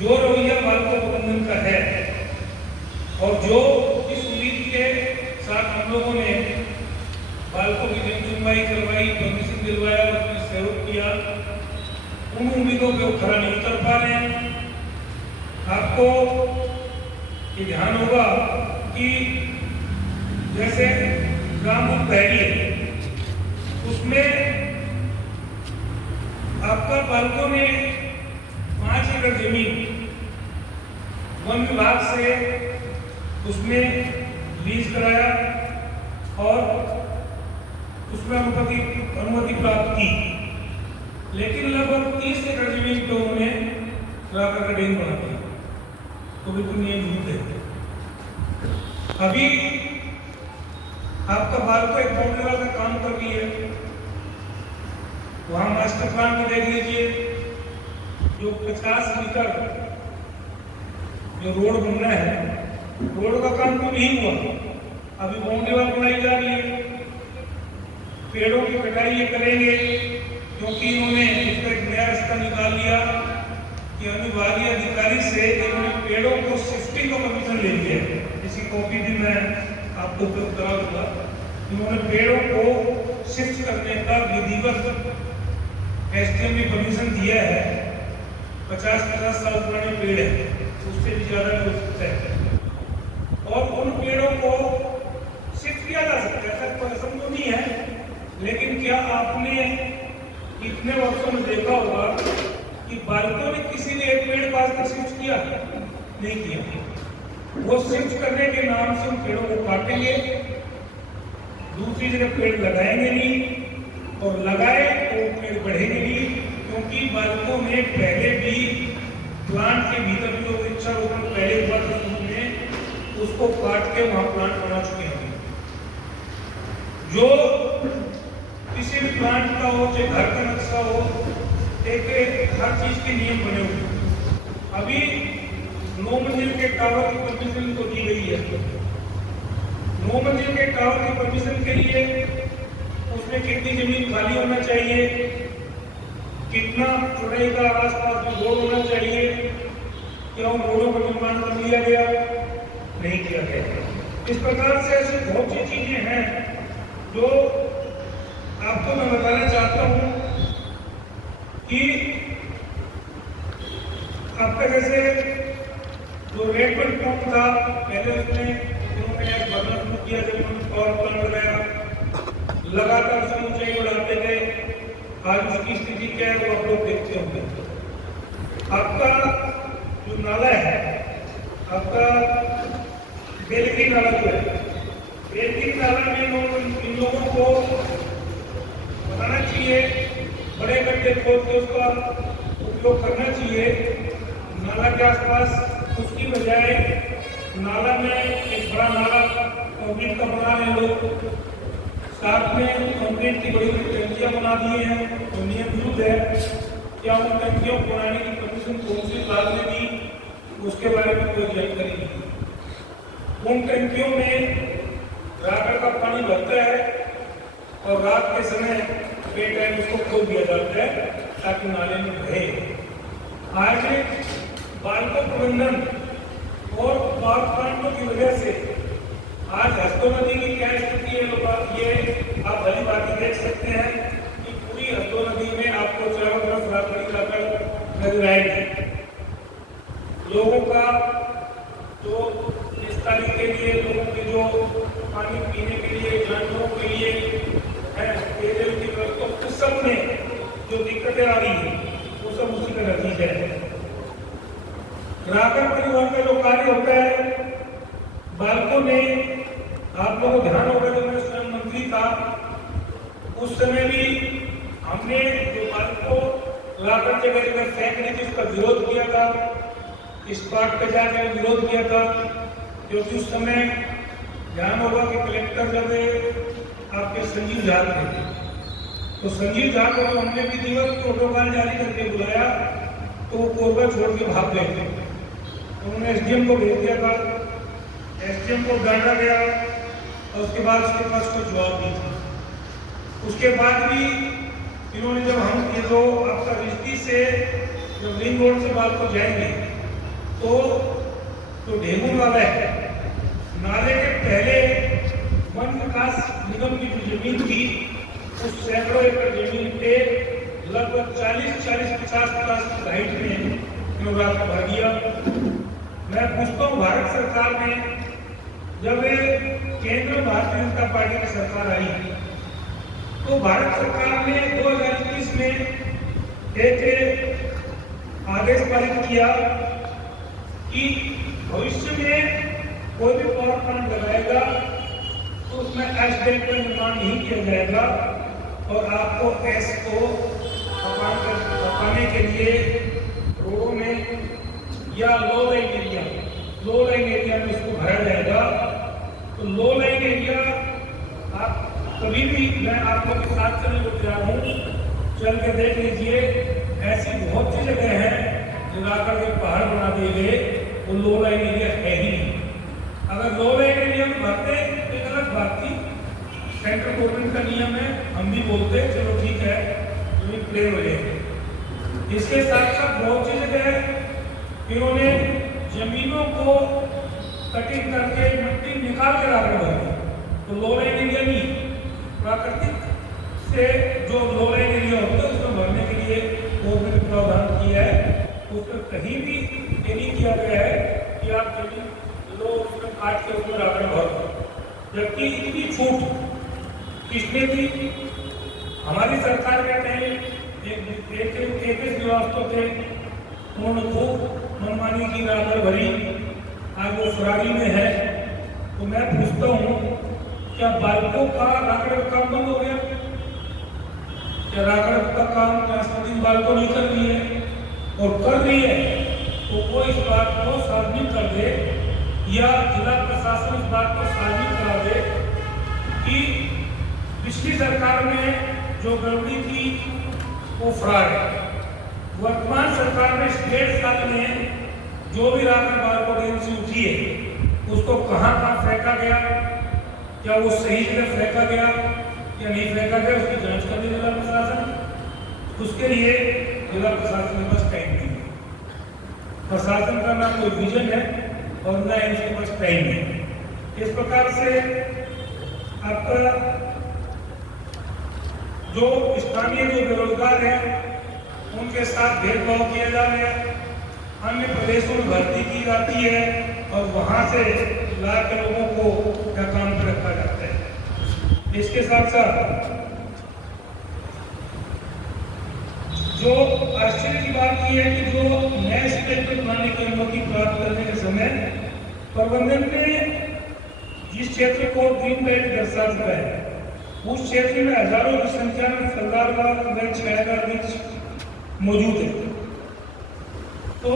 जो रवैया बालको प्रबंधन का है और जो इस उम्मीद के साथ हम लोगों ने बालकों की जन सुनवाई करवाई, परमिशन दिलवाया, उसमें सहयोग किया, उन उम्मीदों पे वो खरा नहीं उतर पा रहे हैं। आपको ये ध्यान होगा कि जैसे ग्राम पहली है, उसमें आपका बालकों ने 5 एकड़ जमीन वन विभाग से उसमें लीज कराया और उसमें अनुमति प्राप्त की, लेकिन लगभग 30 एकड़ जमीन पे उन्होंने राका का डैम बना दिया। तो बिल्कुल नियम विरुद्ध है। अभी आपका बालको एक बाउंड्री वाल का काम कर रही है, वहां मास्टर प्लान में देख लीजिए, जो 50 मीटर जो रोड बनना है, रोड का काम तो नहीं हुआ, अभी बाउंड्री वाल बनाई जा रही है। पेड़ों की कटाई ये करेंगे क्योंकि इन्होंने इसका एक नया रास्ता निकाल लिया कि अनुविभागीय अधिकारी से इन्होंने पेड़ों को शिफ्टिंग का परमिशन ले लिया। इसी कॉपी भी मैं आपको उपलब्ध करा दूंगा। इन्होंने पेड़ों को शिफ्ट करने का विधिवत एसडीएम ने परमिशन दिया है। 50-50 साल पुराने पेड़ है, उससे भी ज्यादा भी हो सकता है, और उन पेड़ों को शिफ्ट किया जा सकता है, ऐसा कोई असंभव नहीं है। लेकिन क्या आपने इतने वर्षों में देखा होगा कि बालकों ने किसी ने एक पेड़ पास तक शिफ्ट किया? नहीं किया। वो शिफ्ट करने के नाम से उन पेड़ों को काटेंगे, दूसरी जगह पेड़ लगाएंगे नहीं, और लगाए तो पेड़ बढ़ेंगे नहीं, क्योंकि बालकों ने पहले भी प्लांट के भीतर जो वृक्षारोपण पहले हुआ था उन्होंने उसको काट के वहां प्लांट बना चुके हैं। जो किसी भी प्लांट का हो, चाहे घर का नक्शा हो, एक हर चीज के नियम बने हुए। अभी 9 मंजिल के टावर की परमिशन तो दी गई है। 9 मंजिल के टावर की परमिशन के लिए उसमें कितनी जमीन खाली होना चाहिए, कितना चौड़ाई का आसपास में रोड होना चाहिए, क्या उन रोडों का निर्माण कर लिया गया? नहीं किया गया। इस प्रकार से ऐसी बहुत सी चीजें हैं जो आपको मैं बताना चाहता हूं कि आपका जैसे जो रेडबर्ड पंप था, पहले उसमें उन्होंने बदलाव शुरू किया जब उन्होंने पावर प्लांट लगाया, लगातार उसकी ऊंचाई बढ़ाते गए। आज उसकी स्थिति क्या है वो आप लोग देखते होंगे। आपका जो नाला है, आपका बेलगिरी नाला जो है, बेलगिरी नाला में इन लोगों को बनाना चाहिए, बड़े गड्ढे खोद के उसका उपयोग करना चाहिए नाला के आसपास। उसकी बजाय नाला में एक बड़ा नाला कंक्रीट का बना रहे लोग, साथ में कंक्रीट की बड़ी बड़ी टंकियां बना दी हैं, तो नियम विरुद्ध है। क्या उन टंकियों को बनाने की परमिशन कौंसिल विभाग ने दी, उसके बारे में कोई जानकारी नहीं। उन टंकियों में राका का पानी भरता है और रात के समय बेटाइम उसको खोल दिया जाता है ताकि नाले में बहे। आज बालको प्रबंधन और पावर प्लांटों की वजह से आज हस्तो नदी की क्या स्थिति है, ये आप भली बात देख सकते हैं कि पूरी हस्तो नदी में आपको चारों तरफ राखड़ी लाकर नजर आएगी। लोगों का जो निस्तारी के लिए, लोगों के जो पानी पीने के लिए, जानवरों के लिए है, पेयजल की व्यवस्था, उस सब में जो दिक्कतें आ रही है वो सब उसी का नतीजा है। राका परिवार का जो कार्य होता है, बालकों ने, आप लोगों को ध्यान होगा जब मैं स्वयं मंत्री था उस समय भी हमने जो बालकों राका जगह जगह फेंक रही थी उसका विरोध किया था, इस बात पे जाकर विरोध किया था, क्योंकि उस समय ध्यान होगा कि कलेक्टर जब आपके संजीव झा थे, तो संजीव झा को हमने भी दिवस प्रोटोकॉल जारी करके बुलाया तो वो कोरबा छोड़ के भाग गए थे। उन्होंने एसडीएम को भेज दिया था, एसडीएम को डांटा गया और उसके बाद उसके पास कोई जवाब नहीं था। उसके बाद भी इन्होंने जब हम ये जो आपका रिश्ती से जब रिंग रोड से बालको जाएंगे तो ढेंगू नाला है, नाले के पहले वन विकास निगम की जो जमीन थी उस सैकड़ों एकड़ जमीन पे लगभग 40-50 हाइट में इन्होंने भर दिया। मैं पूछता हूँ, भारत सरकार ने जब केंद्र भारतीय जनता पार्टी की सरकार आई तो भारत सरकार ने 2021 में एक आदेश पारित किया कि भविष्य में कोई भी पावर प्लांट लगाएगा तो उसमें एस डैम का निर्माण नहीं किया जाएगा और आपको एस को हटाने के लिए रोडों में या लो लाइन एरिया में उसको भरा जाएगा। तो लो लाइन एरिया आप कभी भी, मैं आप लोग के साथ चलने को तैयार हूँ, चल के देख लीजिए, ऐसी बहुत सी जगह हैं जो आकर के पहाड़ बना दिए गए, वो लो लाइन एरिया है ही नहीं। अगर लो लाइन एरिया में भरते एक अलग बात थी, सेंट्रल गवर्नमेंट का नियम है, हम भी बोलते हैं चलो ठीक है जमीन क्लियर हो जाएगी। इसके साथ साथ बहुत सी जगह है इन्होंने जमीनों को कटिंग करके मिट्टी निकाल के रख रहे हैं, तो लो लाइन एरिया नहीं, प्राकृतिक से जो लो लाइन एरिया होता है उसमें भरने के लिए गवर्नमेंट ने प्रावधान किया है। उसमें कहीं भी ये नहीं किया गया है कि आप जमीन लो उसमें काट के उसमें रख रहे भर, जबकि इतनी छूट किसने दी? हमारी सरकार के टाइम एक श्रीवास्तव थे, उन्होंने खूब मनमानी की रात भरी, आज वो फरारी में है। तो मैं पूछता हूँ, क्या बाइकों का राकड़ काम बंद हो गया? क्या राकड़ का काम ट्रांसपोर्टिंग बाइकों नहीं कर रही है? और कर रही है तो वो इस बात को सार्वजनिक कर दे या जिला प्रशासन इस बात को सार्वजनिक करा दे कि पिछली सरकार में जो गड़बड़ी थी वो फ्रॉड है। वर्तमान सरकार में इस 1.5 साल में जो भी राकड़ बाइकों एजेंसी उठी है उसको कहाँ फेंका गया, क्या वो सही जगह फेंका गया या नहीं फेंका गया, उसकी जांच कर दी जिला प्रशासन। उसके लिए जिला प्रशासन के पास टाइम नहीं है, प्रशासन का ना कोई विजन है और ना इनके पास टाइम है। इस प्रकार से आपका जो स्थानीय जो बेरोजगार हैं उनके साथ भेदभाव किया जा रहा है, अन्य प्रदेशों में भर्ती की जाती है और वहां से लाकर लोगों को क्या काम पर रखा जाता है। इसके साथ साथ जो आश्चर्य की बात यह है कि जो नए स्टेट बनाने की अनुमति प्राप्त करने के समय प्रबंधन ने जिस क्षेत्र को ग्रीन बेल्ट दर्शा चुका है उस क्षेत्र में हजारों की संख्या में फलदार वृक्ष छायादार वृक्ष मौजूद है। तो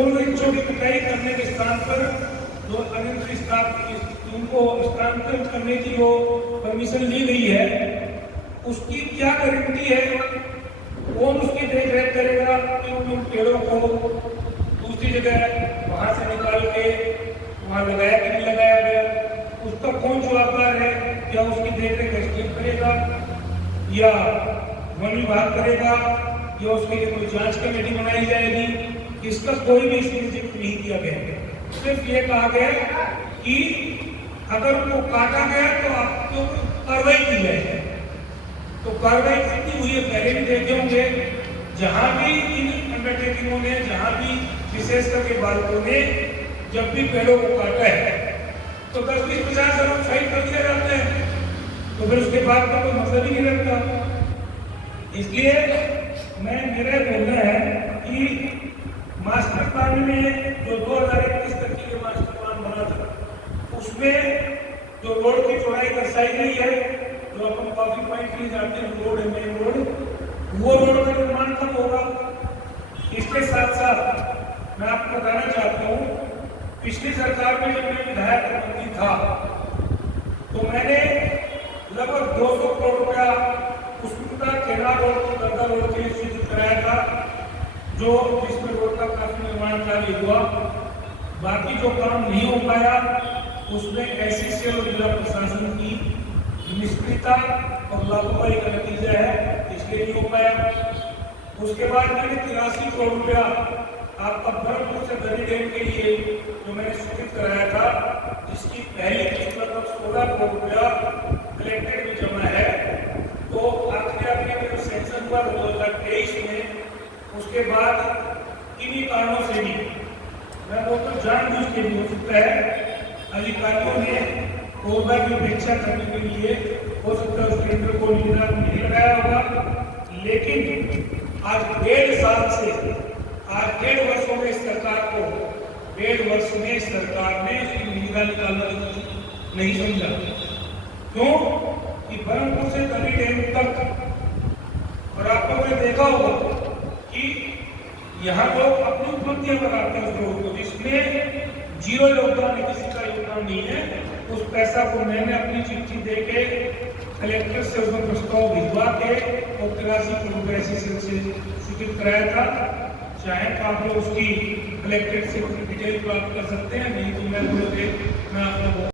उन वृक्षों की कटाई करने के स्थान पर जो उनको स्थानांतरित करने की जो परमिशन ली गई है उसकी क्या गारंटी है? कौन उसकी देख रेख करेगा कि उन पेड़ों को दूसरी जगह वहां से निकाल के वहां लगाया कि नहीं लगाया गया, उसका कौन जवाबदार है? क्या उसकी देख रेख एसडीएम करेगा या वन विभाग करेगा या उसके लिए कोई जांच कमेटी बनाई जाएगी? इसका कोई भी इसमें जिक्र नहीं किया गया। सिर्फ ये कहा गया कि अगर उनको काटा गया तो आपको कार्रवाई की जाएगी। तो कार्रवाई कितनी हुई है पहले भी देखे होंगे, जहां भी इन अंडरटेकिंगों ने, जहां भी विशेष करके बालकों ने जब भी पेड़ों को काटा है तो 10-20-50 हजार फाइन कर दिए जाते हैं, तो फिर उसके बाद का कोई मतलब ही नहीं रहता। इसलिए मेरा बोलना है कि मास्टर प्लान में जो 2021 तक के मास्टर प्लान बना था उसमें जो रोड की चौड़ाई दर्शाई गई है, जो अपन कॉफी पॉइंट लिए जाते हैं रोड है मेन रोड, वो रोड का निर्माण कब होगा? इसके साथ साथ मैं आपको बताना चाहता हूँ, पिछली सरकार में जब मैं विधायक मंत्री था तो मैंने लगभग 200 करोड़ रुपया पुष्पिता केदार रोड को गंगा रोड के लिए स्वीकृत कराया था, जो जिसमें रोड का काफी निर्माण कार्य हुआ। बाकी जो काम नहीं हो पाया उसमें एससीसी और जिला प्रशासन की निष्क्रियता और लापरवाही का नतीजा है, इसलिए नहीं हो पाया। उसके बाद मैंने 83 करोड़ रुपया आपका भरतपुर से दरी डैम के लिए जो मैंने स्वीकृत कराया था, जिसकी पहली किस्त लगभग 16 करोड़ रुपया कलेक्टेड में जमा है, तो आखिर जो सेंक्शन हुआ 2023 में, उसके बाद किन्हीं कारणों से भी, मैं वो तो जानबूझ के भी हो सकता है, अधिकारियों ने कोरबा की उपेक्षा करने के लिए हो सकता है उस टेंडर को नहीं लगाया होगा। लेकिन आज 1.5 साल से, आज 1.5 वर्षों में सरकार को, 1.5 वर्ष में सरकार ने उसकी निविदा निकालना नहीं समझा। क्यों कि बरमपुर से दरी डैम तक, और आपने देखा होगा कि यहाँ लोग अपनी उपलब्धियां बताते हैं उस रोड को, जिसमें जीरो योगदान है, किसी का योगदान नहीं है। उस पैसा को मैंने अपनी चिट्ठी दे के कलेक्टर से उसका प्रस्ताव भिजवा के और 83 करोड़ रुपए से स्वीकृत कराया था। चाहे तो आप लोग उसकी कलेक्टर से डिटेल प्राप्त कर सकते हैं, नहीं तो मैं आपको